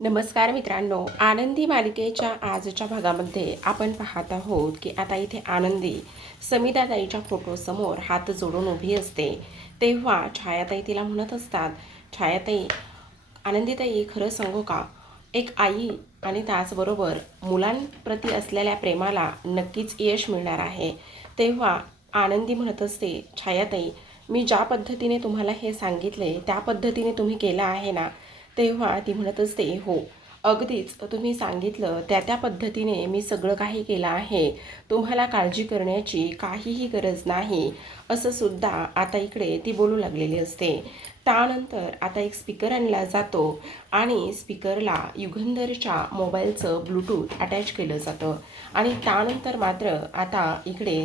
नमस्कार मित्रांनो, आनंदी मालिकेच्या आजच्या भागामध्ये आपण पाहत आहोत की आता इथे आनंदी समिताताईच्या फोटोसमोर हात जोडून उभी असते. तेव्हा छायाताई तिला म्हणत असतात, छायाताई, आनंदीताई, खरं सांगू का, एक आई आणि त्याचबरोबर मुलांप्रती असलेल्या प्रेमाला नक्कीच यश मिळणार आहे. तेव्हा आनंदी म्हणत असते, छायाताई, मी ज्या पद्धतीने तुम्हाला हे सांगितले त्या पद्धतीने तुम्ही केलं आहे ना? तेव्हा ती म्हणत असते, हो, अगदीच तुम्ही सांगितलं त्या पद्धतीने मी सगळं काही केलं आहे. तुम्हाला काळजी करण्याची काहीही गरज नाही, असं सुद्धा आता इकडे ती बोलू लागलेली असते. त्यानंतर आता एक स्पीकर आणला जातो आणि स्पीकरला युगंधरच्या मोबाईलचं ब्लूटूथ अटॅच केलं जातं आणि त्यानंतर मात्र आता इकडे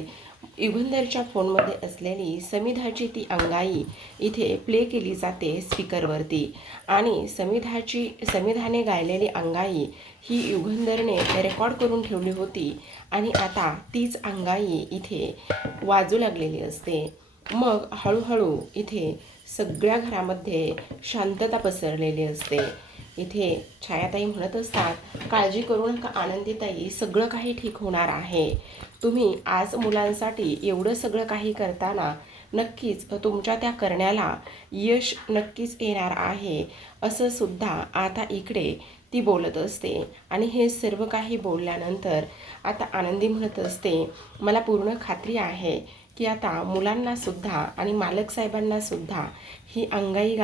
युगंधरच्या फोनमध्ये असलेली समिधाची ती अंगाई इथे प्ले केली जाते स्पीकरवरती आणि समिधाने गायलेली अंगाई ही युगंधरने रेकॉर्ड करून ठेवली होती आणि आता तीच अंगाई इथे वाजू लागलेली असते. मग हळूहळू इथे सगळ्या घरामध्ये शांतता पसरलेली असते. इथे छायाताई म्हणत असतात, काळजी करू नका आनंदीताई, सगळं काही ठीक होणार आहे. तुम्ही आज मुलांसाठी एवढं सगळं काही करताना नक्कीच तुमच्या त्या करण्याला यश नक्कीच येणार आहे, असं सुद्धा आता इकडे ती बोलत असते. आणि हे सर्व काही बोलल्यानंतर आता आनंदी म्हणत असते, मला पूर्ण खात्री आहे की आता मुलांनासुद्धा आणि मालक साहेबांनासुद्धा ही अंगाई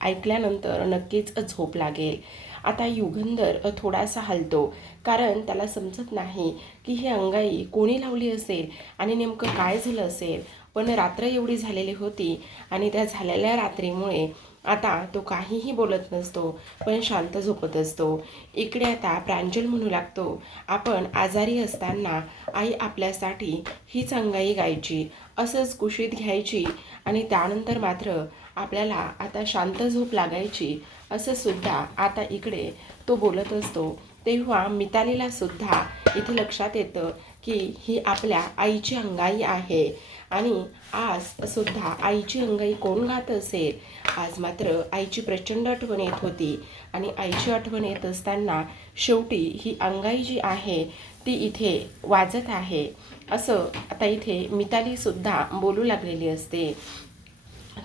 ऐकल्यानंतर नक्कीच झोप लागेल. आता युगंधर थोडासा हलतो, कारण त्याला समजत नाही की ही अंगाई कोणी लावली असेल आणि नेमकं काय झालं असेल. पण रात्र एवढी झालेली होती आणि त्या झालेल्या रात्रीमुळे आता तो काहीही बोलत नसतो, पण शांत झोपत असतो. इकडे आता प्रांजल म्हणू लागतो, आपण आजारी असताना आई आपल्यासाठी हीच अंगाई गायची, असंच कुशीत घ्यायची आणि त्यानंतर मात्र आपल्याला आता शांत झोप लागायची, असं सुद्धा आता इकडे तो बोलत असतो. तेव्हा मितालीला सुद्धा इथे लक्षात येतं की ही आपल्या आईची अंगाई आहे आणि आज सुद्धा आईची अंगाई कोण गात असेल. आज मात्र आईची प्रचंड आठवण येत होती आणि आईची आठवण येत असताना शेवटी ही अंगाई जी आहे ती इथे वाजत आहे, असं आता इथे मितालीसुद्धा बोलू लागलेली असते.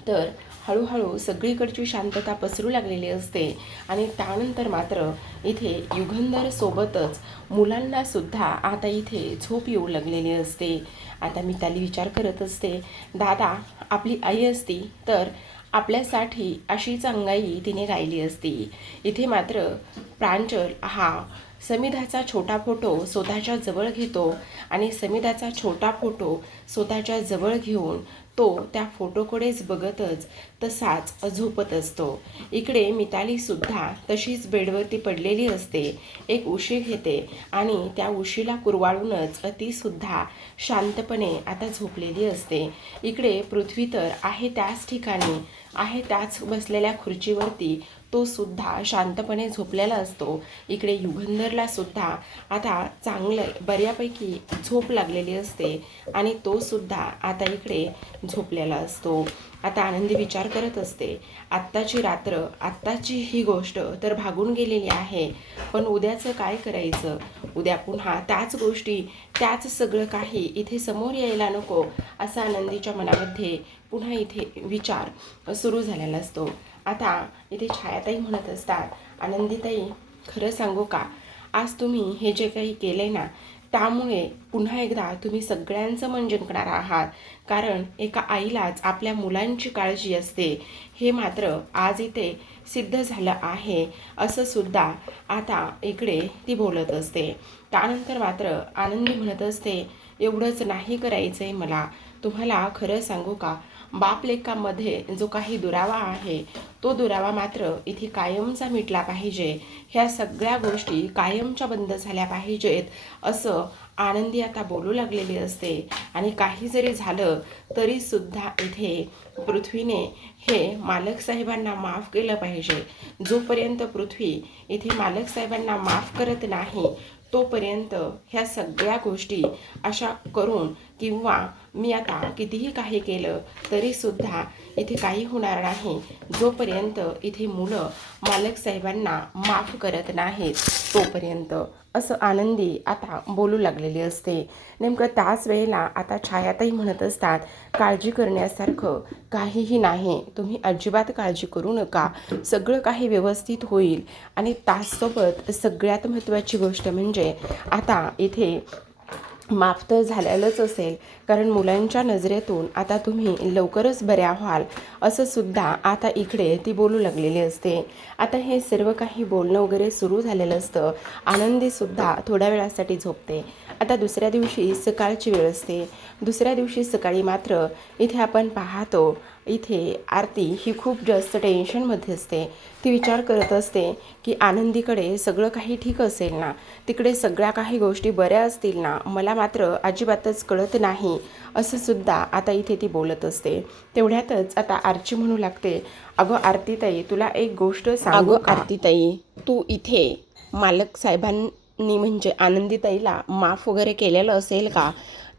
तर हळूहळू सगळीकडची शांतता पसरू लागलेली असते आणि त्यानंतर मात्र इथे युगंधरसोबतच मुलांनासुद्धा आता इथे झोप येऊ लागलेली असते. आता मिताली विचार करत असते, दादा, आपली आई असती तर आपल्यासाठी अशीच अंगाई तिने गायली असती. इथे मात्र प्रांजल हा समिधाचा छोटा फोटो स्वतःच्या जवळ घेतो आणि समिधाचा छोटा फोटो स्वतःच्या जवळ घेऊन तो त्या फोटोकडेच बघतच तसाच झोपत असतो. इकडे मितालीसुद्धा तशीच बेडवरती पडलेली असते. एक उशी घेते आणि त्या उशीला कुरवाळूनच तीसुद्धा शांतपणे आता झोपलेली असते. इकडे पृथ्वी तर आहे त्याच ठिकाणी, आहे त्याच बसलेल्या खुर्चीवरती, तो सुद्धा शांतपणे झोपलेला असतो. इकडे युगंधरला सुद्धा आता चांगलं बऱ्यापैकी झोप लागलेली असते आणि तो सुद्धा आता इकडे झोपलेला असतो. आता आनंदी विचार करत असते, आत्ताची रात्र, आत्ताची ही गोष्ट तर भागून गेलेली आहे, पण उद्याचं काय करायचं. उद्या पुन्हा त्याच गोष्टी, त्याच सगळं काही इथे समोर यायला नको, असा आनंदीच्या मनामध्ये पुन्हा इथे विचार सुरू झालेला असतो. आता इथे छायाताई म्हणत असतात, आनंदीताई, खरं सांगू का, आज तुम्ही हे जे काही केले ना, त्यामुळे पुन्हा एकदा तुम्ही सगळ्यांचं मन जिंकणार आहात. कारण एका आईलाच आपल्या मुलांची काळजी असते, हे मात्र आज इथे सिद्ध झालं आहे, असं सुद्धा आता इकडे ती बोलत असते. त्यानंतर मात्र आनंदी म्हणत असते, एवढंच नाही करायचं आहे मला. तुम्हाला खरं सांगू का, बापलेकामध्ये जो काही दुरावा आहे तो दुरावा मात्र इथे कायमचा मिटला पाहिजे. ह्या सगळ्या गोष्टी कायमच्या बंद झाल्या पाहिजेत, असं आनंदी आता बोलू लागलेली असते. आणि काही जरी झालं तरीसुद्धा इथे पृथ्वीने हे मालक साहेबांना माफ केलं पाहिजे. जोपर्यंत पृथ्वी इथे मालक साहेबांना माफ करत नाही तोपर्यंत ह्या सगळ्या गोष्टी अशा करून किंवा मी आता कितीही काही केलं तरीसुद्धा इथे काही होणार नाही, जोपर्यंत जोपर्यंत इथे मुलं मालक साहेबांना माफ करत नाहीत तोपर्यंत, असं आनंदी आता बोलू लागलेली असते. नेमकं त्याच वेळेला आता छायाताई म्हणत असतात, काळजी करण्यासारखं काहीही नाही, तुम्ही अजिबात काळजी करू नका, सगळं काही व्यवस्थित होईल. आणि त्याचसोबत सगळ्यात महत्त्वाची गोष्ट म्हणजे आता इथे माफ तर झालेलंच असेल, कारण मुलांच्या नजरेतून आता तुम्ही लवकरच बऱ्या व्हाल, असं सुद्धा आता इकडे ती बोलू लागलेली असते. आता हे सर्व काही बोलणं वगैरे सुरू झालेलं असतं. आनंदीसुद्धा थोड्या वेळासाठी झोपते. आता दुसऱ्या दिवशी सकाळची वेळ असते. दुसऱ्या दिवशी सकाळी मात्र इथे आपण पाहतो, इथे आरती ही खूप जास्त टेन्शनमध्ये असते. ती विचार करत असते की आनंदीकडे सगळं काही ठीक असेल ना, तिकडे सगळ्या काही गोष्टी बऱ्या असतील ना, मला मात्र अजिबातच कळत नाही, असं सुद्धा आता इथे ती बोलत असते. तेवढ्यातच आता आरची म्हणू लागते, अगं आरतीताई, तुला एक गोष्ट सांगू का? आरतीताई, तू इथे मालक साहेबांनी म्हणजे आनंदीताईला माफ वगैरे केलेलं असेल का,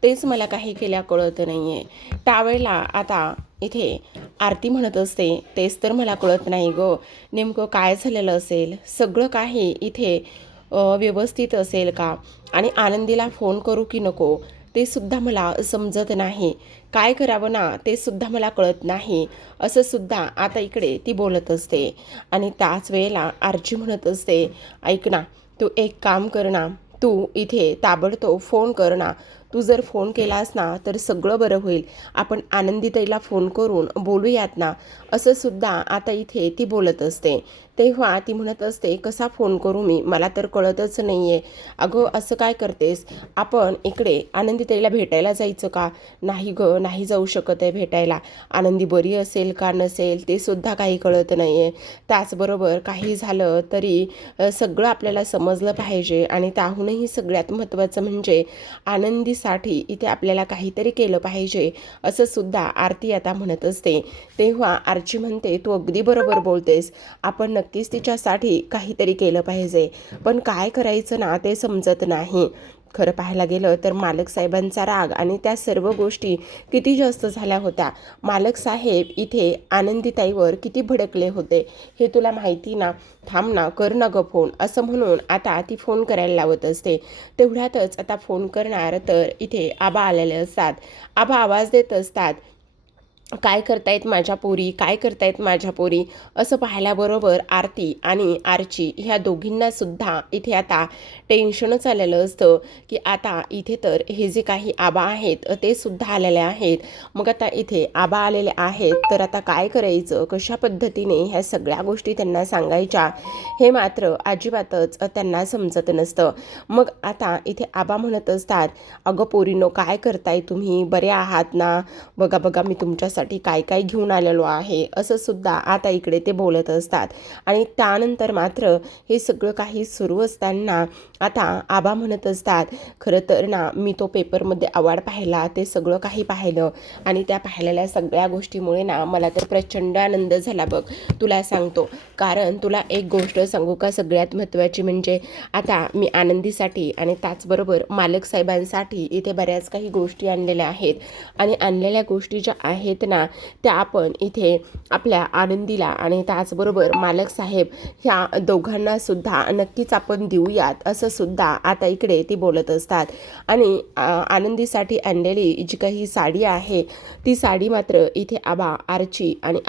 तेच मला काही केल्या कळत नाही आहे. त्यावेळेला आता इथे आरती म्हणत असते, तेच तर मला कळत नाही गं, नेमकं काय झालेलं असेल, सगळं काही इथे व्यवस्थित असेल का, आणि आनंदीला फोन करू की नको ते सुद्धा मला समजत नाही, काय करावं ना ते सुद्धा मला कळत नाही, असं सुद्धा आता इकडे ती बोलत असते. आणि त्याच वेळेला आरची म्हणत असते, ऐक ना, तू एक काम कर ना, तू इथे ताबडतोब फोन कर ना, तू जर फोन केलास ना तर सगळं बरं होईल, आपण आनंदीताईला फोन करून बोलूयात ना, असं सुद्धा आता इथे ती बोलत असते. तेव्हा ती म्हणत असते, कसा फोन करू मी, मला तर कळतच नाही आहे. अगं असं काय करतेस, आपण इकडे आनंदीताईला भेटायला जायचं का? नाही गं, नाही जाऊ शकत आहे भेटायला, आनंदी बरी असेल का नसेल ते सुद्धा काही कळत नाही आहे. त्याचबरोबर काही झालं तरी सगळं आपल्याला समजलं पाहिजे, आणि त्याहूनही सगळ्यात महत्त्वाचं म्हणजे आनंदीसाठी इथे आपल्याला काहीतरी केलं पाहिजे, असं सुद्धा आरती आता म्हणत असते. तेव्हा आरची म्हणते, तू अगदी बरोबर बोलतेस, आपण नक्कीच तिच्यासाठी काहीतरी केलं पाहिजे, पण काय करायचं ना ते समजत नाही. खरं पाहायला गेलं तर मालक साहेबांचा राग आणि त्या सर्व गोष्टी किती जास्त झाल्या होत्या. मालक साहेब इथे आनंदीताईवर किती भडकले होते हे तुला माहिती ना, थांब ना, कर ना गं फोन, असं म्हणून आता ती फोन करायला लावत असते. तेवढ्यातच आता फोन करणार तर इथे आबा आलेले असतात. आबा आवाज देत असतात, काय करतायत माझ्या पोरी, काय करतायत माझ्या पोरी, असं पाहिल्याबरोबर आरती आणि आरची ह्या दोघींना सुद्धा इथे आता टेन्शनच आलेलं असतं की आता इथे तर हे जे काही आबा आहेत ते सुद्धा आलेले आहेत. मग आता इथे आबा आलेले आहेत तर आता काय करायचं, कशा पद्धतीने ह्या सगळ्या गोष्टी त्यांना सांगायच्या हे मात्र अजिबातच त्यांना समजत नसतं. मग आता इथे आबा म्हणत असतात, अगं पोरीनो, काय करताय तुम्ही, बरे आहात ना, बघा बघा मी तुमच्यासाठी काय काय घेऊन आलेलो आहे, असं सुद्धा आता इकडे ते बोलत असतात. आणि त्यानंतर मात्र हे सगळं काही सुरू असताना आता आबा म्हणत असतात, खरं तर ना मी तो पेपरमध्ये अवॉर्ड पाहिला, ते सगळं काही पाहिलं, आणि त्या पाहिलेल्या सगळ्या गोष्टीमुळे ना मला तर प्रचंड आनंद झाला बघ, तुला सांगतो. कारण तुला एक गोष्ट सांगू का, सगळ्यात महत्त्वाची म्हणजे आता मी आनंदीसाठी आणि त्याचबरोबर मालक साहेबांसाठी इथे बऱ्याच काही गोष्टी आणलेल्या आहेत, आणि आणलेल्या गोष्टी ज्या आहेत ना त्या आपण इथे आपल्या आनंदीला आणि त्याचबरोबर मालक साहेब ह्या दोघांना सुद्धा नक्कीच आपण देऊयात, असं सुद्धा आता इकडे ती बोलत असतात. आणि आनंदीसाठी आणलेली जी काही साडी आहे ती साडी मात्र इथे आबा, आरची आणि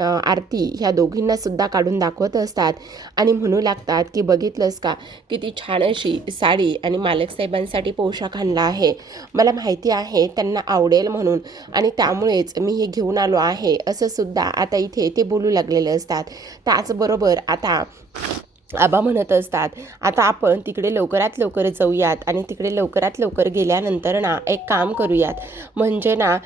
आरती ह्या दोघींना सुद्धा काढून दाखवत असतात आणि म्हणू लागतात की बघितलंस का, किती छान अशी साडी आणि मालक साहेबांसाठी पोशाख आणला आहे, मला माहिती आहे त्यांना आवडेल म्हणून, आणि त्यामुळेच मी हे घेऊन आलो आहे, असं सुद्धा आता इथे ते बोलू लागलेले असतात. त्याचबरोबर आता आबा म्हणत असतात, आता आपण तिकडे लवकरात लवकर जाऊयात, आणि तिकडे लवकरात लवकर गेल्यानंतर ना एक काम करूयात, म्हणजे ना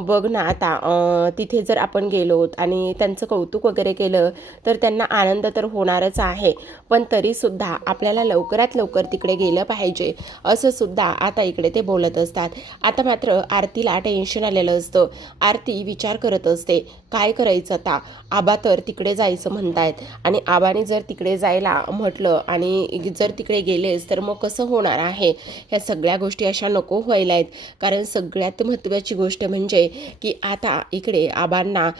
बघ ना आता तिथे जर आपण गेलोत आणि त्यांचं कौतुक वगैरे केलं तर त्यांना आनंद तर होणारच आहे, पण तरीसुद्धा आपल्याला लवकरात लवकर तिकडे गेलं पाहिजे, असं सुद्धा आता इकडे ते बोलत असतात. आता मात्र आरतीला टेन्शन आलेलं असतं. आरती विचार करत असते, काय करायचं आता, आबा तर तिकडे जायचं म्हणतायत, आणि आबाने जर तिकडे जायला म्हटलं आणि जर तिकडे गेलेस तर मग कसं होणार आहे. ह्या सगळ्या गोष्टी अशा नको व्हायला आहेत. कारण सगळ्यात महत्त्वाची गोष्ट म्हणजे की आता इकडे आबांना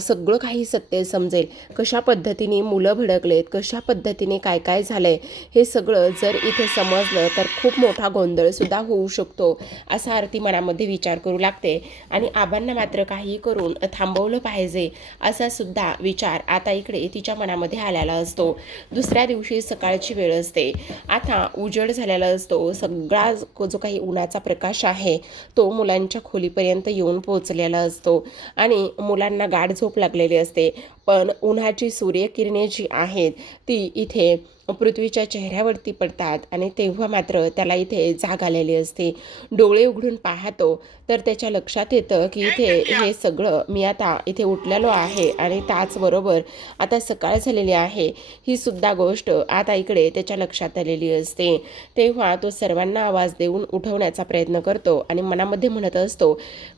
सगळं काही सत्य समजेल. कशा पद्धतीने मुलं भडकलेत, कशा पद्धतीने काय काय झालं आहे, हे सगळं जर इथे समजलं तर खूप मोठा गोंधळसुद्धा होऊ शकतो, असा आरती मनामध्ये विचार करू लागते. आणि आबांना मात्र काही करून थांबवलं पाहिजे असा सुद्धा विचार आता इकडे तिच्या मनामध्ये आलेला असतो. दुसऱ्या दिवशी सकाळची वेळ असते. आता उजेड झालेला असतो. सगळा जो काही उन्हाचा प्रकाश आहे तो मुलांच्या खोलीपर्यंत येऊन पोहोचलेला असतो आणि मुलांना गाढ झोप लागलेली असते. पण उन्हाची सूर्यकिरणे जी आहेत ती इथे पृथ्वीच्या चेहऱ्यावरती पडतात आणि तेव्हा मात्र त्याला इथे जाग आलेली असते. डोळे उघडून पाहतो तर त्याच्या लक्षात येतं की इथे हे सगळं मी आता इथे उठलेलो आहे आणि त्याचबरोबर आता सकाळ झालेली आहे ही सुद्धा गोष्ट आता इकडे त्याच्या लक्षात आलेली असते. तेव्हा तो सर्वांना आवाज देऊन उठवण्याचा प्रयत्न करतो आणि मनामध्ये म्हणत असतो,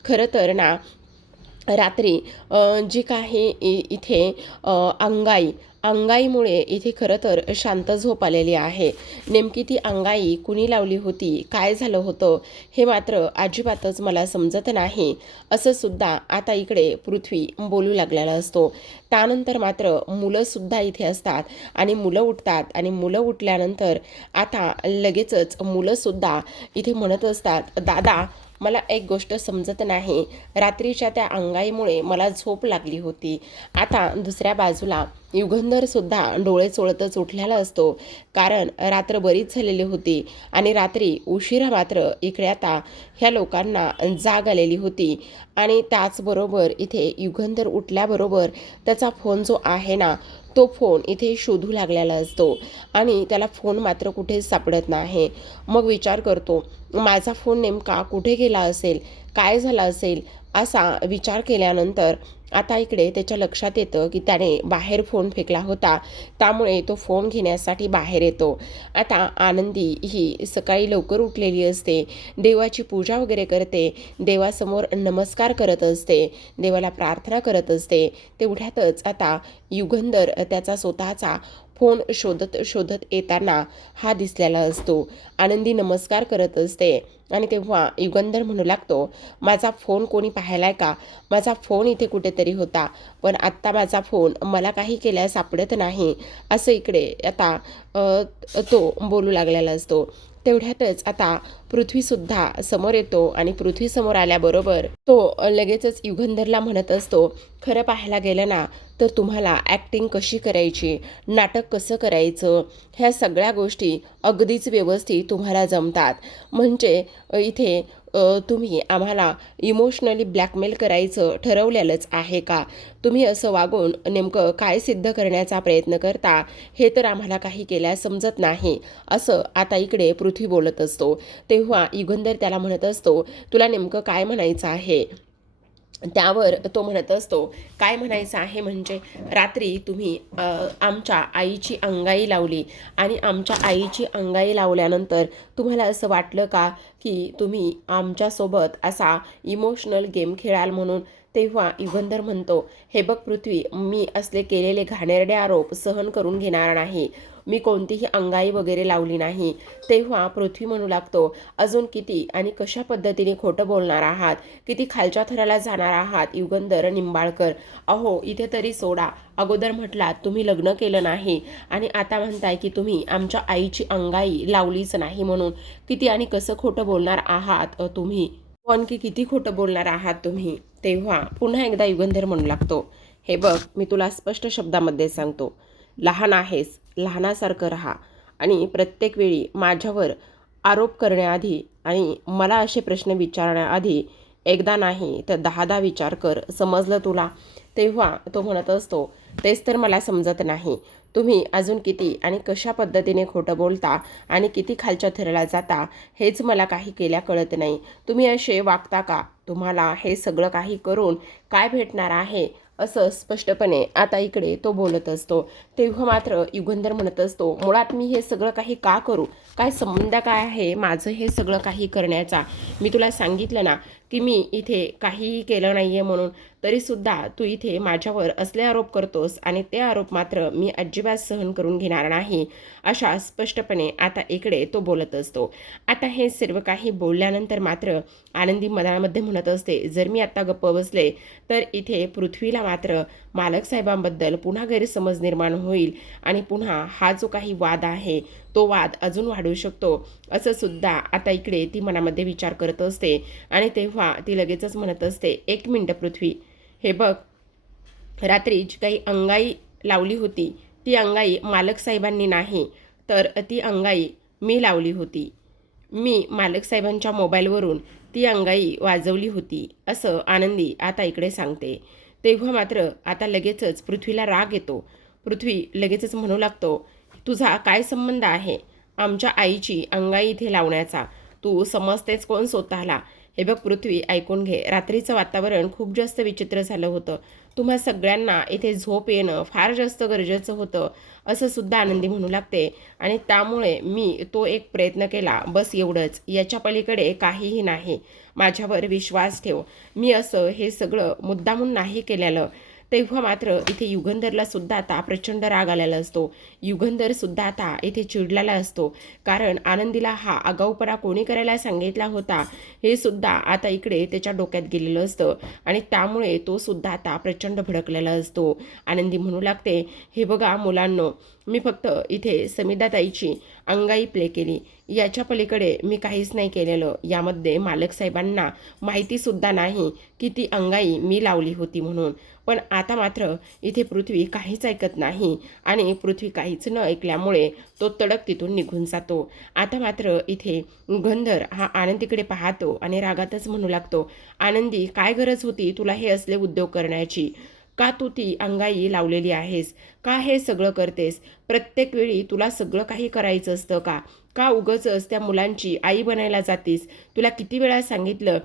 खरं तर ना रात्री जी काही इथे अंगाईमुळे इथे खरं तर शांत झोप आलेली आहे. नेमकी ती अंगाई कुणी लावली होती, काय झालं होतं हे मात्र अजिबातच मला समजत नाही, असं सुद्धा आता इकडे पृथ्वी बोलू लागलेला असतो. त्यानंतर मात्र मुलंसुद्धा इथे असतात आणि मुलं उठतात आणि मुलं उठल्यानंतर आता लगेचच मुलंसुद्धा इथे म्हणत असतात, दादा मला एक गोष्ट समजत नाही, रात्रीच्या त्या अंगाईमुळे मला झोप लागली होती. आता दुसऱ्या बाजूला युगंधरसुद्धा डोळे चोळतच उठलेला असतो, कारण रात्र बरीच झालेली होती आणि रात्री उशिरा मात्र इकडे आता ह्या लोकांना जाग आलेली होती. आणि त्याचबरोबर इथे युगंधर उठल्याबरोबर त्याचा फोन जो आहे ना तो फोन इथे शोधू लागलेला असतो आणि त्याला फोन मात्र कुठेच सापडत नाही. मग विचार करतो, माझा फोन नेमका कुठे गेला असेल, काय झाला असेल, असा विचार केल्यानंतर आता इकडे त्याच्या लक्षात येतं की त्याने बाहेर फोन फेकला होता, त्यामुळे तो फोन घेण्यासाठी बाहेर येतो. आता आनंदी ही सकाळी लवकर उठलेली असते, देवाची पूजा वगैरे करते, देवासमोर नमस्कार करत असते, देवाला प्रार्थना करत असते. तेवढ्यातच आता युगंधर त्याचा स्वतःचा फोन शोधत शोधत येताना हा दिसलेला असतो. आनंदी नमस्कार करत असते आणि तेव्हा युगंधर म्हणू लागतो, माझा फोन कोणी पाहिलाय का, माझा फोन इथे कुठेतरी होता, पण आत्ता माझा फोन मला काही केल्यास सापडत नाही, असं इकडे आता तो बोलू लागलेला असतो. तेवढ्यातच आता पृथ्वीसुद्धा समोर येतो आणि पृथ्वी समोर आल्याबरोबर तो लगेचच युगंधरला म्हणत असतो, खरं पाहायला गेलं ना तर तुम्हाला ॲक्टिंग कशी करायची, नाटक कसं करायचं, ह्या सगळ्या गोष्टी अगदीच व्यवस्थित तुम्हाला जमतात. म्हणजे इथे तुम्ही आम्हाला इमोशनली ब्लॅकमेल करायचं ठरवलेलंच आहे का? तुम्ही असं वागून नेमकं काय सिद्ध करण्याचा प्रयत्न करता हे तर आम्हाला काही केल्यास समजत नाही, असं आता इकडे पृथ्वी बोलत असतो. तेव्हा युगंधर त्याला म्हणत असतो, तुला नेमकं काय म्हणायचं आहे. त्यावर तो म्हणत असतो, काय म्हणायचं आहे म्हणजे रात्री तुम्ही आमच्या आईची अंगाई लावली आणि आमच्या आईची अंगाई लावल्यानंतर तुम्हाला असं वाटलं का की तुम्ही आमच्यासोबत असा इमोशनल गेम खेळाल म्हणून. तेव्हा युगंधर म्हणतो, हे बघ पृथ्वी, मी असले केलेले घाणेरडे आरोप सहन करून घेणार नाही, मी कोणतीही अंगाई वगैरे लावली नाही. तेव्हा पृथ्वी म्हणू लागतो, अजून किती आणि कशा पद्धतीने खोटं बोलणार आहात, किती खालच्या थराला जाणार आहात युगंधर निंबाळकर. अहो इथे तरी सोडा, अगोदर म्हटलात तुम्ही लग्न केलं नाही आणि आता म्हणताय की तुम्ही आमच्या आईची अंगाई लावलीच नाही म्हणून. किती आणि कसं खोटं बोलणार आहात तुम्ही, पण की किती खोटं बोलणार आहात तुम्ही. तेव्हा पुन्हा एकदा युगंधर म्हणू लागतो, हे बघ मी तुला स्पष्ट शब्दामध्ये सांगतो, लहान आहेस, लहानासारखं राहा आणि प्रत्येक वेळी माझ्यावर आरोप करण्याआधी आणि मला असे प्रश्न विचारण्याआधी एकदा नाही तर 10दा विचार कर, समजलं तुला. तेव्हा तो म्हणत असतो, तेच तर मला समजत नाही, तुम्ही अजून किती आणि कशा पद्धतीने खोटं बोलता आणि किती खालच्या थराला जाता हेच मला काही केल्या कळत नाही. तुम्ही असे वागता का, तुम्हाला हे सगळं काही करून काय भेटणार आहे, असं स्पष्टपणे आता इकडे तो बोलत असतो. तेव्हा मात्र युगंधर म्हणत असतो, मुळात मी हे सगळं काही का करू, काय संबंध काय आहे माझं हे सगळं काही करण्याचा. मी तुला सांगितलं ना की मी इथे काहीही केलं नाही आहे म्हणून. तरीसुद्धा तू इथे माझ्यावर असले आरोप करतोस आणि ते आरोप मात्र मी अजिबात सहन करून घेणार नाही, अशा स्पष्टपणे आता इकडे तो बोलत असतो. आता हे सर्व काही बोलल्यानंतर मात्र आनंदी मनामध्ये म्हणत असते, जर मी आता गप्प बसले तर इथे पृथ्वीला मात्र मालक साहेबांबद्दल पुन्हा गैरसमज निर्माण होईल आणि पुन्हा हा जो काही वाद आहे तो वाद अजून वाढू शकतो, असं सुद्धा आता इकडे ती मनामध्ये विचार करत असते. आणि तेव्हा ती लगेचच म्हणत असते, एक मिनटं पृथ्वी, हे बघ, रात्री जी काही अंगाई लावली होती ती अंगाई मालक साहेबांनी नाही, तर ती अंगाई मी लावली होती. मी मालक साहेबांच्या मोबाईलवरून ती अंगाई वाजवली होती, असं आनंदी आता इकडे सांगते. तेव्हा मात्र आता लगेचच पृथ्वीला राग येतो. पृथ्वी लगेचच म्हणू लागतो, तुझा काय संबंध आहे आमच्या आईची अंगाई इथे लावण्याचा? तू समजतेच कोण स्वतःला? हे बघ पृथ्वी, ऐकून घे, रात्रीचं वातावरण खूप जास्त विचित्र झालं होतं. तुम्हा सगळ्यांना इथे झोप येणं फार जास्त गरजेचं होतं, असं सुद्धा आनंदी म्हणू लागते. आणि त्यामुळे मी तो एक प्रयत्न केला, बस एवढंच, याच्या पलीकडे काहीही नाही. माझ्यावर विश्वास ठेव, मी असं हे सगळं मुद्दामून नाही केलेलं. तेव्हा मात्र इथे युगंधरला सुद्धा आता प्रचंड राग आलेला असतो. युगंधर सुद्धा आता इथे चिडलेला असतो, कारण आनंदीला हा आगाऊपणा कोणी करायला सांगितला होता हे सुद्धा आता इकडे त्याच्या डोक्यात गेलेलं असतं आणि त्यामुळे तो सुद्धा आता प्रचंड भडकलेला असतो. आनंदी म्हणू लागते, हे बघा मुलांनो, मी फक्त इथे समिधाताईची अंगाई प्ले केली, याच्या पलीकडे मी काहीच नाही केलेलं. यामध्ये मालक साहेबांना माहितीसुद्धा नाही की ती अंगाई मी लावली होती म्हणून. पण आता मात्र इथे पृथ्वी काहीच ऐकत नाही आणि पृथ्वी काहीच न ऐकल्यामुळे तो तडक तिथून निघून जातो. आता मात्र इथे युगंधर हा आनंदीकडे पाहतो आणि रागातच म्हणू लागतो, आनंदी, काय गरज होती तुला हे असले उद्योग करण्याची? का तू ती अंगाई लावलेली आहेस? का हे सगळं करतेस? प्रत्येक वेळी तुला सगळं काही करायचं असतं का? का उगाचच त्या मुलांची आई बनायला जातीस? तुला किती वेळा सांगितलं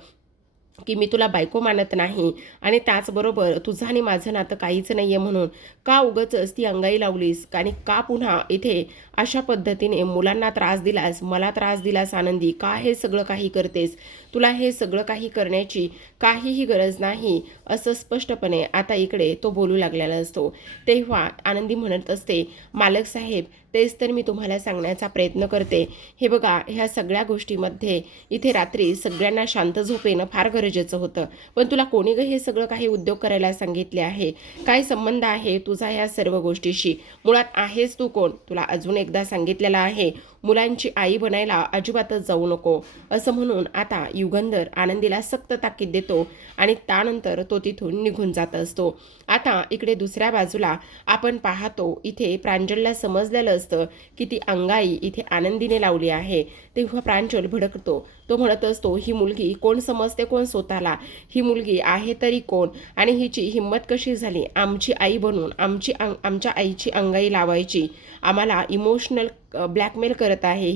की मी तुला बायको मानत नाही आणि त्याचबरोबर तुझं आणि माझं नातं काहीच नाही आहे म्हणून. का उगाचच ती अंगाई लावलीस? आणि का पुन्हा इथे अशा पद्धतीने मुलांना त्रास दिलास, मला त्रास दिलास? आनंदी, का हे सगळं काही करतेस? तुला हे सगळं काही करण्याची काहीही गरज नाही, असं स्पष्टपणे आता इकडे तो बोलू लागलेला असतो. तेव्हा आनंदी म्हणत असते, मालक साहेब, तेच तर मी तुम्हाला सांगण्याचा प्रयत्न करते. हे बघा, ह्या सगळ्या गोष्टीमध्ये इथे रात्री सगळ्यांना शांत झोप येणं फार गरजेचं होतं, पण तुला कोणी ग हे सगळं काही उद्योग करायला सांगितले आहे? काय संबंध आहे तुझा ह्या सर्व गोष्टीशी? मुळात आहेस तू कोण? तुला अजून एकदा सांगितलेलं आहे, मुलांची आई बनायला अजिबातच जाऊ नको, असं म्हणून आता युगंधर आनंदीला सक्त ताकीद देतो आणि त्यानंतर तो तिथून निघून जात असतो. आता इकडे दुसऱ्या बाजूला आपण पाहतो, इथे प्रांजलला समजलेलं असतं की ती अंगाई इथे आनंदीने लावली आहे. तेव्हा प्रांजल भडकतो. तो म्हणत असतो, ही मुलगी कोण समजते कोण स्वतःला? ही मुलगी आहे तरी कोण? आणि हिची हिंमत कशी झाली आमची आई बनून आमच्या आईची अंगाई लावायची? आम्हाला इमोशनल ब्लॅकमेल करत आहे.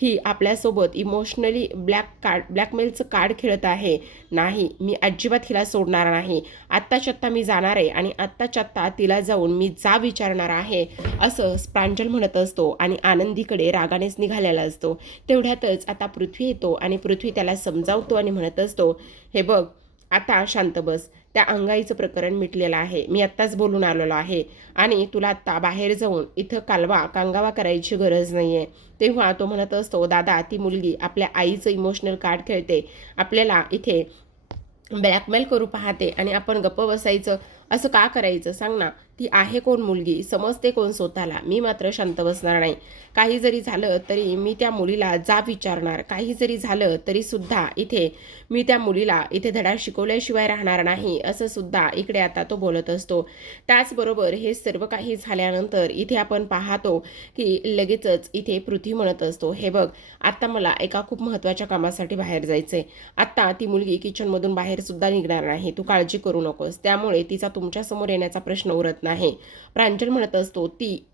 ही आपल्यासोबत इमोशनली ब्लॅकमेलचं कार्ड खेळत आहे. नाही, मी अजिबात हिला सोडणार नाही. आत्ताच्या आत्ता मी जाणार आहे आणि आत्ताच्या आत्ता तिला जाऊन मी जा विचारणार आहे, असं प्रांजल म्हणत असतो आणि आनंदीकडे रागानेच निघालेला असतो. तेवढ्यातच आता पृथ्वी येतो आणि पृथ्वी त्याला समजावतो आणि म्हणत असतो, हे बघ, आता शांत बस. त्या अंगाईचं प्रकरण मिटलेलं आहे. मी आत्ताच बोलून आलेलो आहे आणि तुला आत्ता बाहेर जाऊन इथं कांगावा करायची गरज नाही आहे. तेव्हा तो म्हणत असतो, दादा, ती मुलगी आपल्या आईचं इमोशनल कार्ड खेळते, आपल्याला इथे ब्लॅकमेल करू पाहते आणि आपण गप्प बसायचं. असं का करायचं सांग ना? ती आहे कोण मुलगी? समजते कोण स्वतःला? मी मात्र शांत बसणार नाही. काही जरी झालं तरी मी त्या मुलीला जा विचारणार. काही जरी झालं तरी सुद्धा इथे मी त्या मुलीला इथे धडा शिकवल्याशिवाय राहणार नाही, असं सुद्धा इकडे आता तो बोलत असतो. त्याचबरोबर हे सर्व काही झाल्यानंतर इथे आपण पाहतो की लगेचच इथे पृथ्वी म्हणत असतो, हे बघ, आत्ता मला एका खूप महत्त्वाच्या कामासाठी बाहेर जायचंय. आत्ता ती मुलगी किचनमधून बाहेर सुद्धा निघणार नाही, तू काळजी करू नकोस. त्यामुळे तिचा तुमच्यासमोर येण्याचा प्रश्न उरत नाही. प्रांजल म्हणत असतो,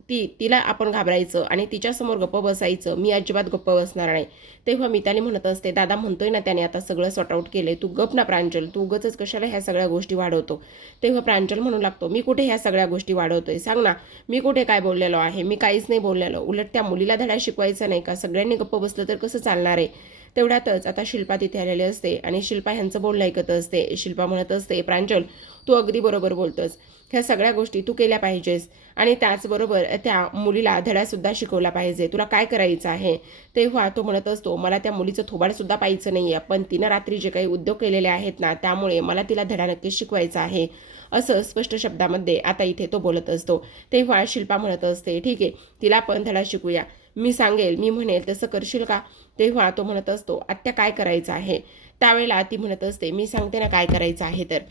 तिला आपण घाबरायचं आणि तिच्यासमोर गप्प बसायचं? मी अजिबात गप्प बसणार नाही. तेव्हा मिताली म्हणत असते, दादा म्हणतोय ना त्याने आता सगळं सॉर्ट आउट केलंय, तू गप ना प्रांजल, तू उगाचच कशाला ह्या सगळ्या गोष्टी वाढवतो? तेव्हा प्रांजल म्हणू लागतो, मी कुठे ह्या सगळ्या गोष्टी वाढवतोय? सांग ना, मी कुठे काय बोललेलो आहे? मी काहीच नाही बोललेलो. उलट त्या मुलीला धडा शिकवायचा नाही का? सगळ्यांनी गप्प बसलं तर कसं चालणार आहे? तेवढ्यातच आता शिल्पा तिथे आलेली असते आणि शिल्पा ह्यांचं बोलणं ऐकत असते. शिल्पा म्हणत असते, प्रांजल, तू अगदी बरोबर बोलतोस, ह्या सगळ्या गोष्टी तू केल्या पाहिजेस आणि त्याचबरोबर त्या मुलीला धडासुद्धा शिकवला पाहिजे. तुला काय करायचं आहे. तेव्हा तो म्हणत असतो, मला त्या मुलीचं थोबाडसुद्धा पाहायचं नाही आहे, पण तिनं रात्री जे काही उद्योग केलेले आहेत ना, त्यामुळे मला तिला धडा नक्कीच शिकवायचा आहे, असं स्पष्ट शब्दामध्ये आता इथे तो बोलत असतो. तेव्हा शिल्पा म्हणत असते, ठीक आहे, तिला पण धडा शिकूया, मी सांगेल, मी म्हणेल तसं करशील का. तेव्हा तो म्हणत असतो, आत्या काय करायचं आहे. त्यावेळेला ती म्हणत असते, मी सांगते ना काय करायचं आहे. तर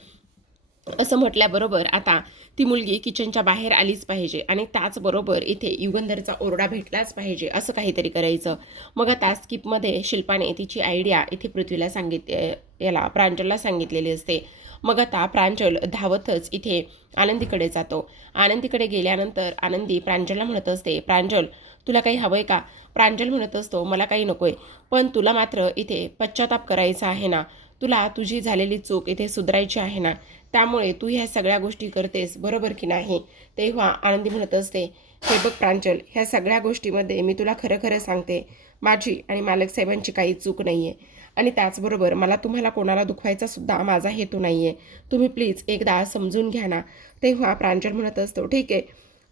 असं म्हटल्याबरोबर आता ती मुलगी किचनच्या बाहेर आलीच पाहिजे आणि त्याचबरोबर इथे युगंधरचा ओरडा भेटलाच पाहिजे, असं काहीतरी करायचं. मग आता स्किपमध्ये शिल्पाने तिची आयडिया इथे पृथ्वीला याला प्रांजलला सांगितलेली असते. मग आता प्रांजल धावतच इथे आनंदीकडे जातो. आनंदीकडे गेल्यानंतर आनंदी प्रांजलला म्हणत असते, प्रांजल तुला काही हवंय का. प्रांजल म्हणत असतो, मला काही नकोय, पण तुला मात्र इथे पश्चाताप करायचा आहे ना, तुला तुझी झालेली चूक इथे सुधारायची आहे ना, त्यामुळे तू ह्या सगळ्या गोष्टी करतेस, बरोबर की नाही. तेव्हा आनंदी म्हणत असते, हे बघ प्रांजल, ह्या सगळ्या गोष्टीमध्ये मी तुला खरं खरं सांगते, माझी आणि मालक साहेबांची काही चूक नाही आहे आणि त्याचबरोबर मला तुम्हाला कोणाला दुखवायचा सुद्धा माझा हेतू नाही आहे. तुम्ही प्लीज एकदा समजून घ्या ना. तेव्हा प्रांजल म्हणत असतो, ठीक आहे,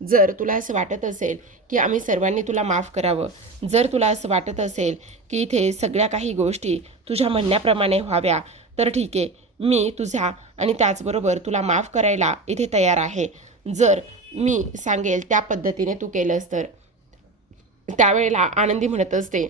जर तुला असं वाटत असेल की आम्ही सर्वांनी तुला माफ करावं, जर तुला असं वाटत असेल की इथे सगळ्या काही गोष्टी तुझ्या म्हणण्याप्रमाणे व्हाव्या, तर ठीक आहे, मी तुझा आणि त्याचबरोबर तुला माफ करायला इथे तयार आहे. जर मी सांगेल त्या पद्धतीने तू केलंस तर. त्यावेळेला आनंदी म्हणत असते,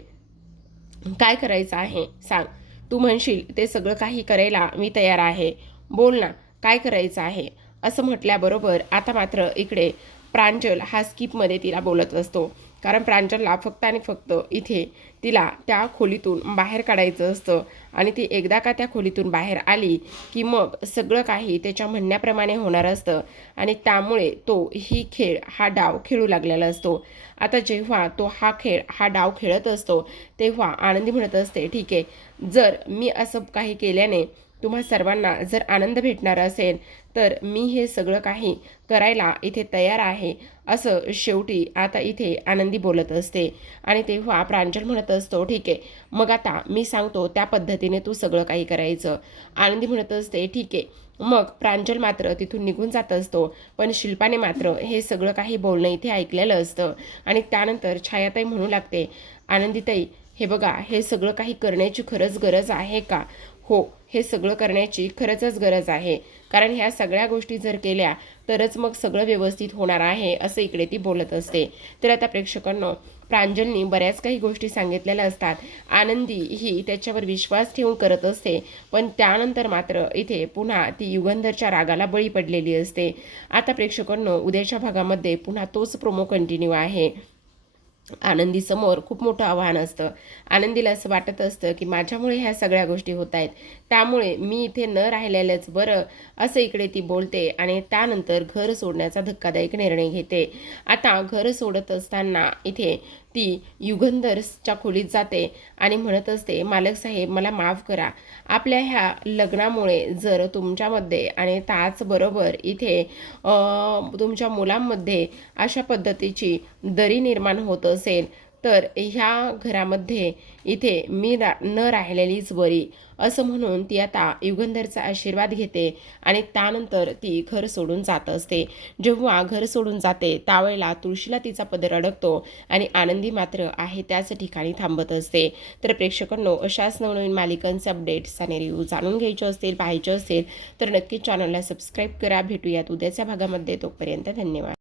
काय करायचं आहे सांग, तू म्हणशील ते सगळं काही करायला मी तयार आहे, बोल ना काय करायचं आहे. असं म्हटल्याबरोबर आता मात्र इकडे प्रांजल हा स्किपमध्ये तिला बोलत असतो, कारण प्रांजलला फक्त आणि फक्त इथे तिला त्या खोलीतून बाहेर काढायचं असतं आणि ती एकदा का त्या खोलीतून बाहेर आली की मग सगळं काही त्याच्या म्हणण्याप्रमाणे होणार असतं आणि त्यामुळे तो खेळ हा डाव खेळू लागलेला असतो. आता जेव्हा तो हा डाव खेळत असतो तेव्हा आनंदी म्हणत असते, ठीक आहे, जर मी असं काही केल्याने तुम्हा सर्वांना जर आनंद भेटणार असेल तर मी हे सगळं काही करायला इथे तयार आहे, असं शेवटी आता इथे आनंदी बोलत असते. आणि तेव्हा प्रांजल म्हणत असतो, ठीक आहे, मग आता मी सांगतो त्या पद्धतीने तू सगळं काही करायचं. आनंदी म्हणत असते, ठीक आहे. मग प्रांजल मात्र तिथून निघून जात असतो, पण शिल्पाने मात्र हे सगळं काही बोलणं इथे ऐकलेलं असतं आणि त्यानंतर छायाताई म्हणू लागते, आनंदीताई हे बघा, हे सगळं काही करण्याची खरंच गरज आहे का. हो, हे सगळं करण्याची खरंच गरज आहे, कारण ह्या सगळ्या गोष्टी जर केल्या तरच मग सगळं व्यवस्थित होणार आहे, असं इकडे ती बोलत असते. तर आता प्रेक्षकांनो, प्रांजलनी बऱ्याच काही गोष्टी सांगितलेल्या असतात, आनंदी ही त्याच्यावर विश्वास ठेवून करत असते, पण त्यानंतर मात्र इथे पुन्हा ती युगंधरच्या रागाला बळी पडलेली असते. आता प्रेक्षकांनो, उद्याच्या भागामध्ये पुन्हा तोच प्रोमो कंटिन्यू आहे. आनंदीसमोर खूप मोठं आव्हान असतं. आनंदीला असं वाटत असतं की माझ्यामुळे ह्या सगळ्या गोष्टी होत आहेत, त्यामुळे मी इथे न राहिलेलंच बरं, असं इकडे ती बोलते आणि त्यानंतर घर सोडण्याचा धक्कादायक निर्णय घेते. आता घर सोडत असताना इथे ती युगंधरच्या खोलीत जाते आणि म्हणत असते, मालक साहेब मला माफ करा, आपल्या ह्या लग्नामुळे जर तुमच्यामध्ये आणि त्याचबरोबर इथे तुमच्या मुलांमध्ये अशा पद्धतीची दरी निर्माण होत असेल तर ह्या घरामध्ये इथे मी न राहिलेलीच बरी, असं म्हणून ती आता युगंधरचा आशीर्वाद घेते आणि त्यानंतर ती घर सोडून जात असते. जेव्हा घर सोडून जाते त्यावेळेला तुळशीला तिचा पदर अडकतो आणि आनंदी मात्र आहे त्याच ठिकाणी थांबत असते. तर प्रेक्षकांनो, अशाच नवनवीन मालिकांचे अपडेट्स आणि रिव्ह्यू जाणून घ्यायचे असतील, पाहायचे असेल तर नक्कीच चॅनलला सबस्क्राईब करा. भेटूयात उद्याच्या भागामध्ये, तोपर्यंत धन्यवाद.